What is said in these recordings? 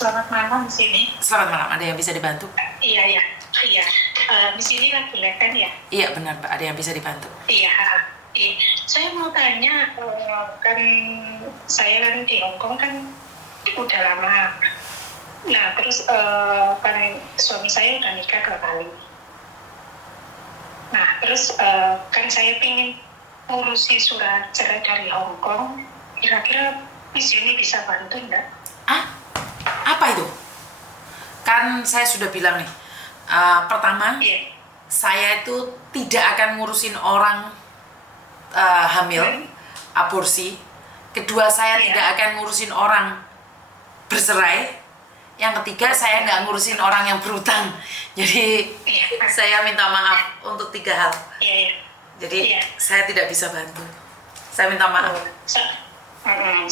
Selamat malam di sini. Selamat malam, ada yang bisa dibantu? Iya, iya, iya. Di sini lagi live kan ya? Iya benar Pak, ada yang bisa dibantu? Iya, iya. Saya mau tanya, kan saya kan di Hong Kong kan udah lama. Nah, terus kan suami saya udah nikah 2 kali. Nah, terus kan saya pengen ngurusi surat cerai dari Hong Kong. Kira-kira di sini bisa bantu enggak? Apa itu? Kan saya sudah bilang nih, pertama, Iya. saya itu tidak akan ngurusin orang hamil, aborsi. Kedua, saya Iya. tidak akan ngurusin orang bercerai. Yang ketiga, saya nggak ngurusin orang yang berutang. Jadi, Iya. saya minta maaf untuk 3 hal. Iya, iya. Jadi, Iya. saya tidak bisa bantu. Saya minta maaf.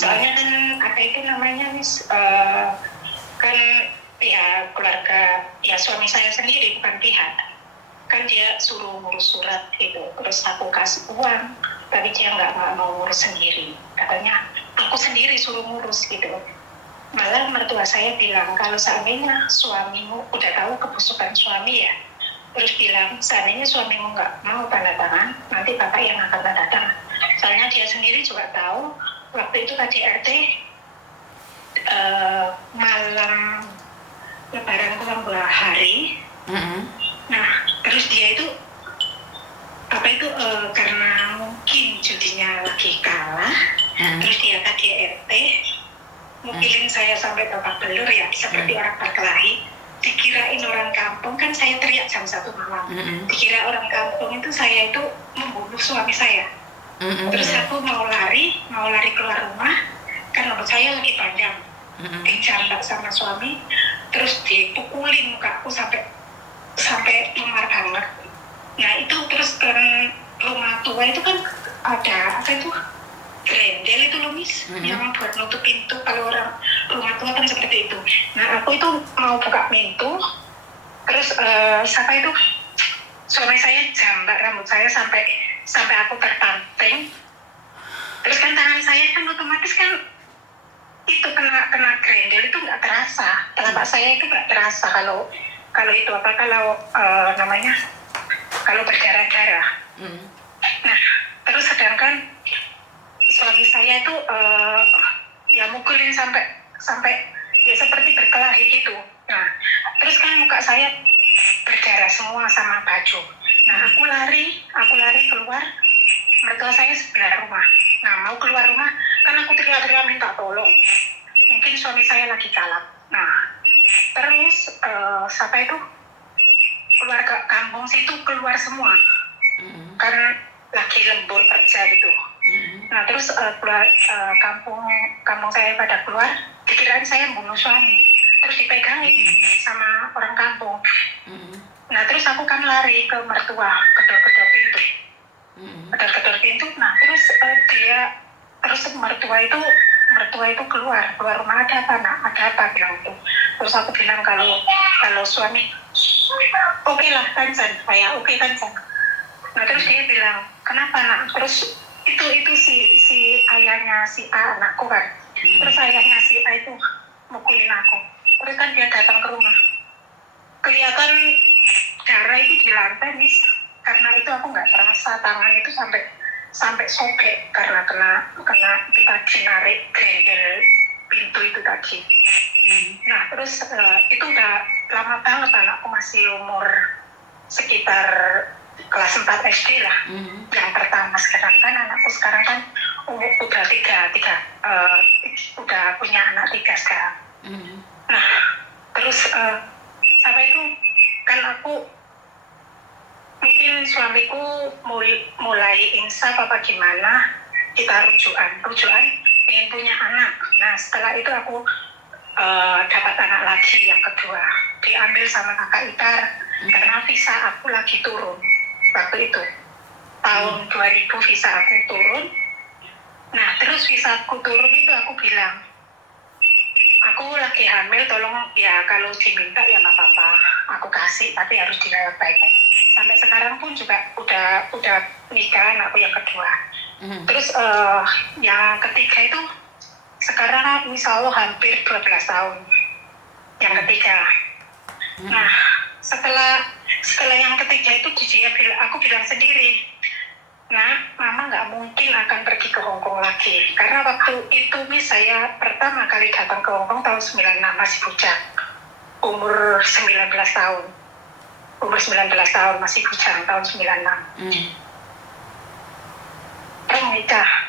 Soalnya kan apa itu namanya, Miss, kan pihak keluarga, ya suami saya sendiri bukan pihak, kan dia suruh ngurus surat gitu, terus aku kasih uang, tapi dia nggak mau ngurus sendiri, katanya aku sendiri suruh ngurus gitu. Malah mertua saya bilang, kalau seandainya suamimu udah tahu kebusukan suami ya, terus bilang seandainya suamimu nggak mau tanda tangan, nanti bapak yang akan tanda tangan. Soalnya dia sendiri juga tahu waktu itu KDRT malam Lebaran kurang 2 hari. Nah, terus dia itu karena mungkin judinya lagi kalah, terus dia KDRT mungkin saya sampai babak belur ya, seperti orang berkelahi. Dikirain orang kampung, kan saya teriak jam 1 malam. Dikira orang kampung itu saya itu membunuh suami saya. Terus aku mau lari keluar rumah, kan rambut saya lagi panjang, dijambak sama suami, terus dipukulin mukaku sampai memar banget. Nah itu terus rumah tua itu kan ada apa itu grendel itu loh, Miss, yang buat nutup pintu kalau orang rumah tua kan seperti itu. Nah aku itu mau buka pintu, terus suami saya jambak rambut saya sampai aku tertanteng. Terus kan tangan saya kan otomatis kan itu kena grendel itu nggak terasa, telapak saya itu nggak terasa kalau itu namanya kalau berdarah-darah. Nah terus sedangkan suami saya itu ya mukulin sampai ya seperti berkelahi gitu. Nah terus kan muka saya berdarah semua sama baju. Nah aku lari keluar, mertua saya sebelah rumah. Nah mau keluar rumah kan aku teriak-teriak minta tolong, mungkin suami saya lagi kalap. Nah terus keluarga kampung situ keluar semua, karena lagi lembur kerja gitu. Nah terus kampung saya pada keluar, dikirain saya bunuh suami, terus dipegangin sama orang kampung. Nah terus aku kan lari ke mertua, kedor-kedor pintu. Nah terus mertua itu keluar rumah, ada apa bilang itu. Terus aku bilang kalau suami oke lah Tansan, saya oke Tansan. Nah terus dia bilang kenapa nak, terus itu si ayahnya si A, anakku kan. Terus ayahnya si A itu mukulin aku. Terus kan dia datang ke rumah, kelihatan darah itu di lantai, Miss. Karena itu aku nggak terasa, tangan itu sampai sobek karena kena itu tadi, narik grendel pintu itu tadi. Nah terus itu udah lama banget, anakku masih umur sekitar kelas 4 SD lah, yang pertama. Sedangkan anakku sekarang kan udah udah punya anak 3 sekarang. Nah terus kan aku mungkin suamiku mulai insaf apa gimana, kita rujukan ingin punya anak. Nah setelah itu aku dapat anak lagi yang kedua, diambil sama kakak ipar, karena visa aku lagi turun waktu itu tahun 2000 visa aku turun. Nah terus visa aku turun itu aku bilang aku lagi hamil, tolong ya kalau diminta ya nggak apa-apa, aku kasih, tapi harus dirawat baik-baik. Sampai sekarang pun juga udah nikah anakku yang kedua. Terus yang ketiga itu sekarang insya Allah hampir 12 tahun. yang ketiga. Nah, setelah yang ketiga itu aku bilang sendiri, nah, mama nggak mungkin akan pergi ke Hongkong lagi. Karena waktu itu saya pertama kali datang ke Hongkong tahun 96, masih bujang. Umur 19 tahun. Umur 19 tahun, masih bujang, tahun 96.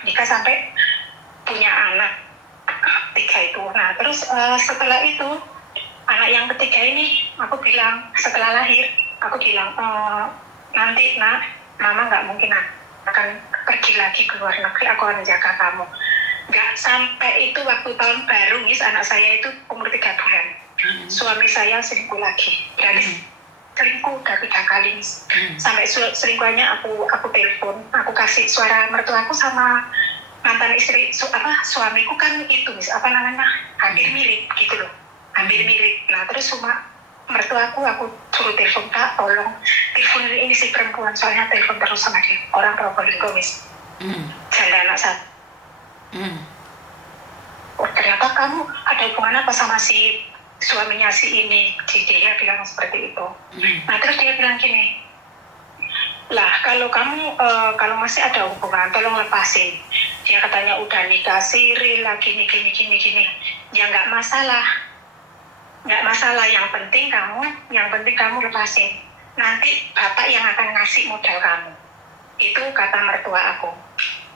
Nikah sampai punya anak 3 itu. Nah, terus setelah itu, anak yang ketiga ini, aku bilang, setelah lahir, aku bilang, nanti nak, mama nggak mungkin akan pergi lagi ke luar negeri, aku akan menjaga kamu. Nggak sampai itu waktu tahun baru, anak saya itu umur 3 bulan. Suami saya selingkuh lagi. Berarti selingkuh udah 3 kali. Sampai selingkuhannya aku telepon, aku kasih suara mertuaku sama mantan istri, suamiku kan itu, hampir mirip gitu loh. Hampir mirip. Nah, terus cuma mertuaku aku suruh telepon, Kak, tolong telepon ini si perempuan, soalnya telepon terus sama dia, orang Probolinggo, janda anak satu. Oh, ternyata kamu ada hubungan apa sama si suaminya si ini? Dia bilang seperti itu. Nah, terus dia bilang gini, lah kalau kamu kalau masih ada hubungan, tolong lepasin. Dia katanya udah nikah siri lah, gini. Ya nggak masalah, yang penting kamu lepasin. Nanti bapak yang akan ngasih modal kamu. Itu kata mertua aku.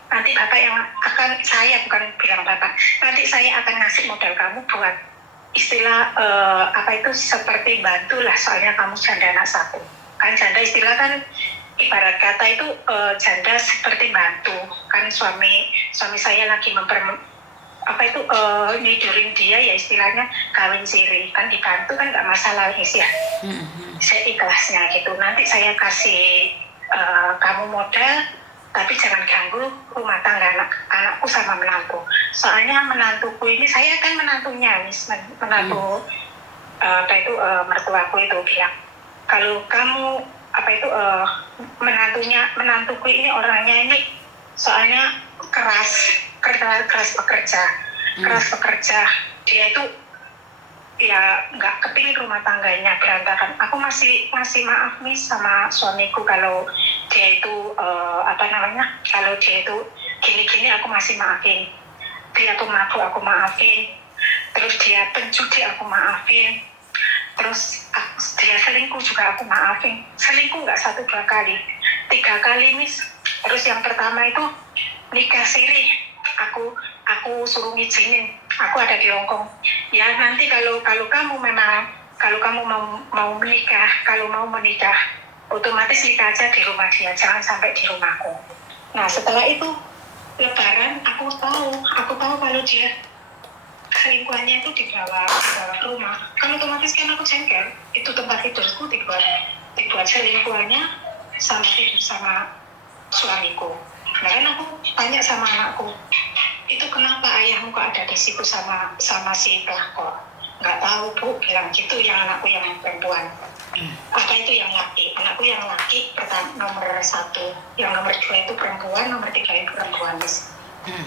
Nanti bapak yang akan, saya bukan bilang bapak, nanti saya akan ngasih modal kamu buat istilah seperti bantu lah, soalnya kamu janda anak satu. Kan janda istilah kan ibarat kata itu janda seperti bantu. Kan suami saya lagi nidurin dia, ya istilahnya kawin siri, kan dibantu kan nggak masalah ya. Saya ikhlasnya gitu. Nanti saya kasih kamu modal, tapi jangan ganggu rumah tangga anakku sama menantu. Soalnya menantuku ini, saya kan menantunya, menantu mertuaku itu bilang, kalau kamu menantuku ini orangnya ini soalnya keras bekerja. Dia itu ya nggak kepingin rumah tangganya berantakan. Aku masih maaf sama suamiku kalau dia itu kalau dia itu gini aku masih maafin. Dia pemabuk aku maafin, terus dia penjudi aku maafin, terus dia selingkuh juga aku maafin. Selingkuh nggak 1-2 kali, 3 kali Terus yang pertama itu nikah siri, aku suruh ngizinin, aku ada di Hongkong. Ya nanti kalau kamu mau menikah, otomatis nikah aja di rumah dia, jangan sampai di rumahku. Nah, setelah itu Lebaran aku tahu kalau dia selingkuhannya itu dibawa ke rumah. Kan otomatis kan aku jengkel, itu tempat tidurku dibuat selingkuhannya sama suamiku. Nah, kan aku tanya sama anakku, itu kenapa ayahmu kok ada di situ sama si pelakor? Nggak tahu, Bu, bilang gitu yang anakku yang perempuan. Apa itu yang laki? Anakku yang laki nomor 1, yang nomor 2 itu perempuan, nomor 3 itu perempuan.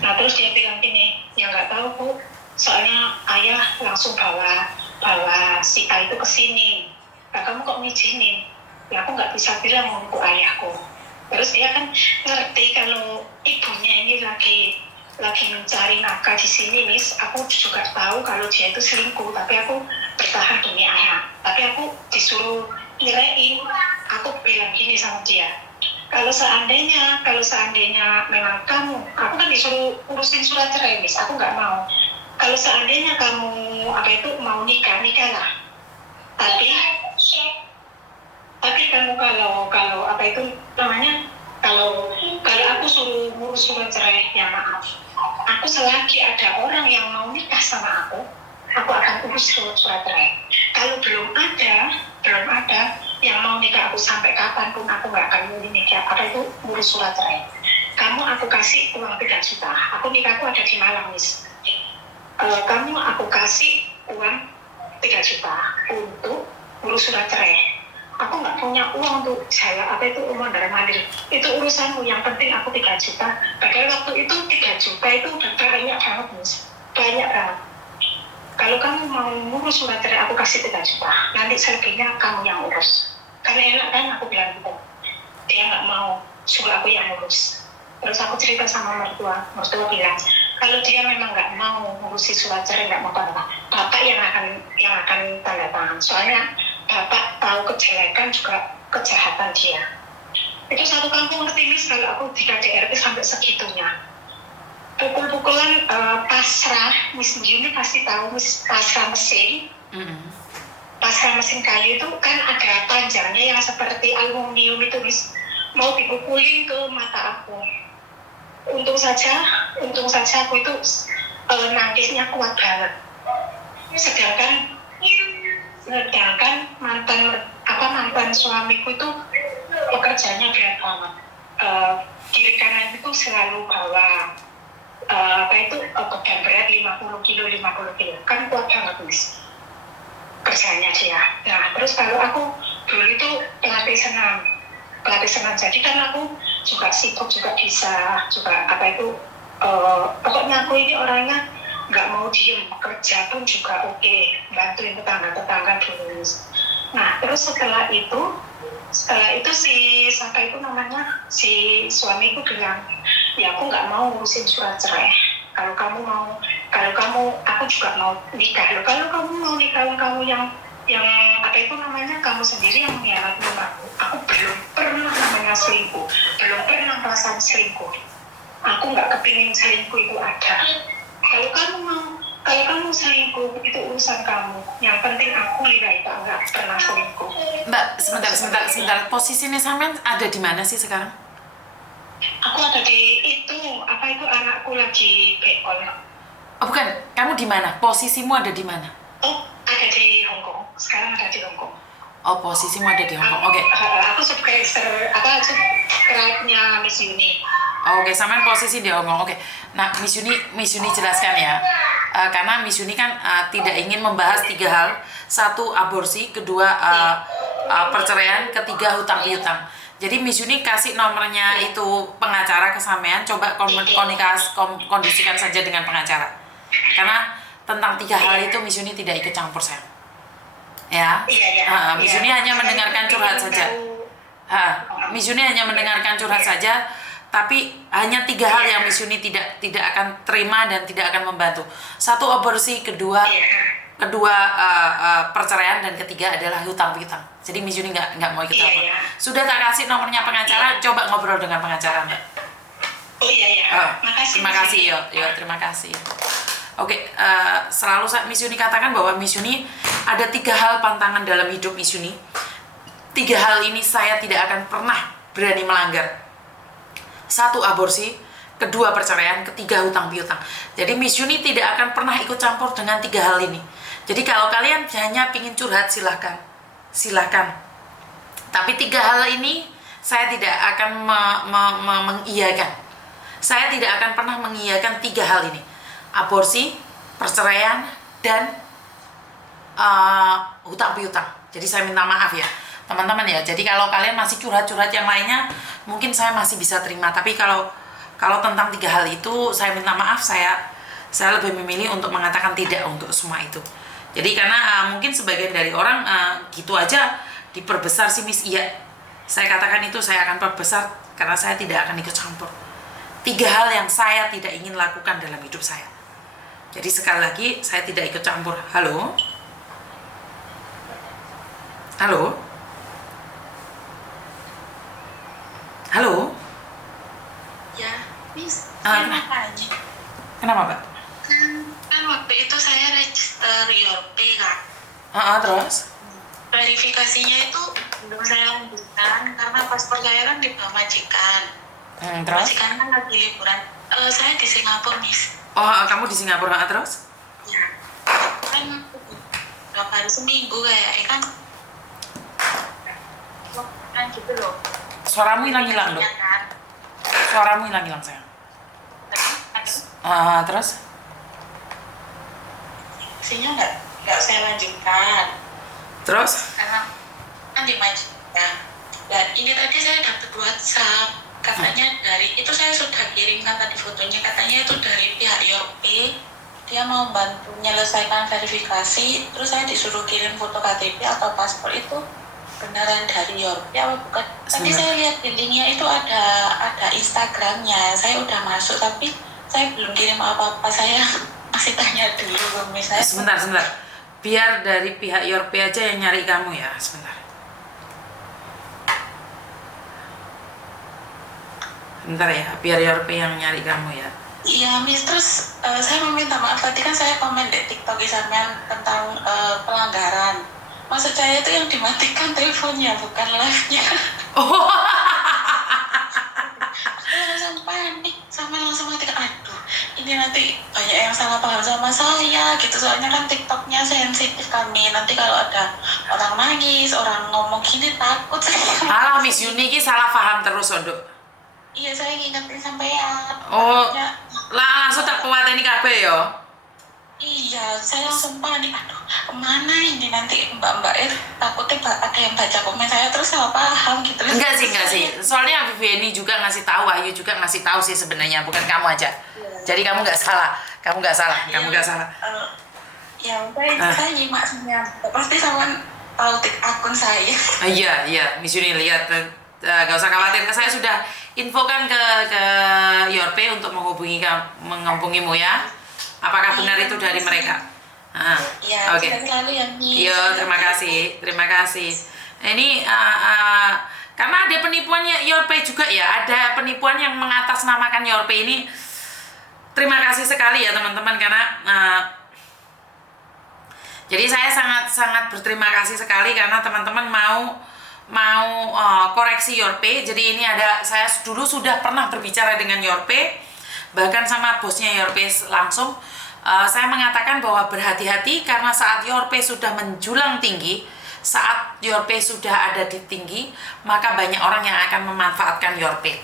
Nah, terus dia bilang gini, ya nggak tahu, Bu, soalnya ayah langsung bawa si A itu ke sini. Nah, kamu kok ngizinin? Ya aku nggak bisa bilang untuk ayahku. Terus dia kan ngerti kalau ibunya ini lagi mencari nafkah di sini, aku juga tahu kalau dia itu selingkuh, tapi aku bertahan demi anak. Tapi aku disuruh ngirain, aku bilang gini sama dia, kalau seandainya memang aku kan disuruh urusin surat cerai, aku nggak mau. Kalau seandainya kamu mau nikahlah. Tapi kamu kalau aku suruh ngurus surat cerai, ya maaf. Aku selagi ada orang yang mau nikah sama aku akan urus surat cerai. Kalau belum ada yang mau nikah aku sampai kapanpun, aku nggak akan mau nikah. Ngurus surat cerai. Kamu aku kasih uang 3 juta. Aku nikahku ada di Malang, kamu aku kasih uang 3 juta untuk urus surat cerai. Aku nggak punya uang untuk saya mondar-mandir. Itu urusanmu, yang penting aku 3 juta. Padahal waktu itu 3 juta itu udah banyak banget, banyak banget. kalau kamu mau ngurus surat cerai aku kasih 3 juta, nanti selebihnya kamu yang urus. Karena enak kan, aku bilang gitu. Dia nggak mau, suruh aku yang ngurus. Terus aku cerita sama mertua bilang, kalau dia memang nggak mau ngurusi surat cerai, nggak mau apa-apa, bapak yang akan tanda tangan. Soalnya bapak tahu kejelekan juga kejahatan dia. Itu satu kampung ngerti Miss, kalau aku di KDRT sampai segitunya. Pukul-pukulan pasrah, Miss Yuni pasti tahu Miss, pasrah mesin. Pasrah mesin kayu itu kan ada panjangnya yang seperti aluminium itu Miss, mau dipukulin ke mata aku. Untung saja aku itu nangisnya kuat banget. Sedangkan mantan suamiku itu pekerjaannya berat banget. Kiri kanan itu selalu bawa beban berat 50 kilo kan kuat banget Miss kerjanya dia. Nah terus kalau aku dulu itu pelatih senam, jadi kan aku juga sibuk, juga bisa juga pokoknya aku ini orangnya nggak mau diem, kerja pun juga oke, bantuin tetangga dulu. Nah terus setelah itu si suamiku bilang, ya aku nggak mau ngurusin surat cerai, kalau kamu aku juga mau nikah. Kalau kamu mau nikah, kamu yang kamu sendiri yang mengkhianati aku belum pernah namanya selingkuh, belum pernah perasaan selingkuh, aku nggak kepingin selingkuh itu ada. Kalau kamu selingkuh itu urusan kamu, yang penting aku itu nggak pernah selingkuh. Mbak, sebentar, posisinya sampean ada di mana sih sekarang? Aku ada di anakku lagi beol. Oh bukan, kamu di mana? Posisimu ada di mana? Oh, ada di Hongkong. Sekarang ada di Hongkong. Oh, posisimu ada di Hongkong. Oke. Aku subscribe-nya Miss Yuni. Oke, sampean posisi di Hongkong. Oke. Nah, Miss Yuni jelaskan ya. Karena Miss Yuni kan tidak ingin membahas 3 hal. 1, aborsi, 2, perceraian, 3, hutang piutang. Jadi Miss Yuni kasih nomornya itu pengacara ke sampean, coba kondisikan saja dengan pengacara. Karena tentang 3 hal itu Miss Yuni tidak ikut campur, sayang. Ya. Miss Yuni hanya mendengarkan curhat saja. Miss Yuni hanya mendengarkan curhat saja, tapi hanya 3 hal yang Miss Yuni tidak akan terima dan tidak akan membantu. 1, aborsi, 2 perceraian, dan 3 adalah hutang piutang. Jadi Miss Yuni nggak mau ikut campur. Sudah tak kasih nomornya pengacara, coba ngobrol dengan pengacara, Mbak. Oh iya. Makasih. Terima kasih, yo, terima kasih. Oke, selalu Miss Yuni katakan bahwa Miss Yuni ada 3 hal pantangan dalam hidup Miss Yuni. 3 hal ini saya tidak akan pernah berani melanggar. 1, aborsi, 2, perceraian, 3, hutang piutang. Jadi Miss Yuni tidak akan pernah ikut campur dengan 3 hal ini. Jadi kalau kalian hanya ingin curhat, silahkan. Tapi 3 hal ini saya tidak akan mengiyakan. Saya tidak akan pernah mengiyakan 3 hal ini. Aborsi, perceraian, dan hutang piutang. Jadi saya minta maaf ya teman-teman ya. Jadi kalau kalian masih curhat-curhat yang lainnya, mungkin saya masih bisa terima. Tapi kalau tentang 3 hal itu, saya minta maaf, saya lebih memilih untuk mengatakan tidak untuk semua itu. Jadi karena mungkin sebagian dari orang gitu aja diperbesar sih Miss. Iya, saya katakan itu saya akan perbesar karena saya tidak akan ikut campur. 3 hal yang saya tidak ingin lakukan dalam hidup saya. Jadi sekali lagi, saya tidak ikut campur. Halo? Ya, Miss. Kenapa, Mbak? Kan waktu itu saya register Yorpe kan. Terus? Verifikasinya itu belum saya lanjutkan karena paspor saya kan dibawa majikan. Terus? Majikan kan lagi liburan. Saya di Singapura, Miss. Oh, kamu di Singapura, terus? Ya. Kan berapa hari seminggu kayak kan. Kan gitu loh. Suaramu hilang-hilang, Dok. Suaramu hilang-hilang, sayang. Terus? Isinya nggak saya lanjutkan. Terus? Karena kan dimajukan. Dan ini tadi saya dapat WhatsApp, katanya dari itu saya sudah kirimkan tadi fotonya, katanya itu dari pihak Yorpe dia mau bantu menyelesaikan verifikasi, terus saya disuruh kirim foto KTP atau paspor itu beneran dari Yorpi apa bukan? Tadi saya lihat di linknya itu ada Instagramnya, saya udah masuk tapi saya belum kirim apa-apa, saya masih tanya dulu ke misalnya. Sebentar, biar dari pihak Yorpi aja yang nyari kamu ya, sebentar. Bentar ya, biar Yorpi yang nyari kamu ya. Iya, Miss. Terus saya meminta maaf tadi kan saya komen di TikTok Isamen tentang pelanggaran. Maksud saya itu yang dimatikan teleponnya, bukan live-nya. Oh. Aku langsung panik, sampai langsung matikan. Aduh, ini nanti banyak yang salah paham sama saya gitu. Soalnya kan TikToknya sensitif kami. Nanti kalau ada orang nangis, orang ngomong gini takut. Alah, Miss Yuni ki salah paham terus, Ondok. Iya, saya ngingetin sampean. Oh, lah langsung terkuat ini kabeh yo. Iya, saya langsung panik. Aduh, kemana ini nanti mbak-mbak itu takutnya ada yang baca komen saya terus salah paham gitu. Enggak sih. Soalnya Viviani juga ngasih tahu, Ayu juga ngasih tahu sih sebenarnya, bukan kamu aja. Jadi kamu nggak salah, kamu nggak salah. Ya, saya nyimak semuanya. Pasti sama tahu akun saya. Iya, Miss Yuni lihat. Gak usah khawatir, saya sudah infokan ke Yorpe untuk menghubungimu ya. Apakah benar itu dari mereka? Iya, oke. Iya, terima kasih. Ini karena ada penipuannya Yorpe juga ya, ada penipuan yang mengatasnamakan Yorpe ini. Terima kasih sekali ya teman-teman karena jadi saya sangat berterima kasih sekali karena teman-teman mau koreksi Yorpe. Jadi ini saya dulu sudah pernah berbicara dengan Yorpe, bahkan sama bosnya Yorpe langsung. Saya mengatakan bahwa berhati-hati karena saat Yorpe sudah menjulang tinggi, saat Yorpe sudah ada di tinggi, maka banyak orang yang akan memanfaatkan Yorpe.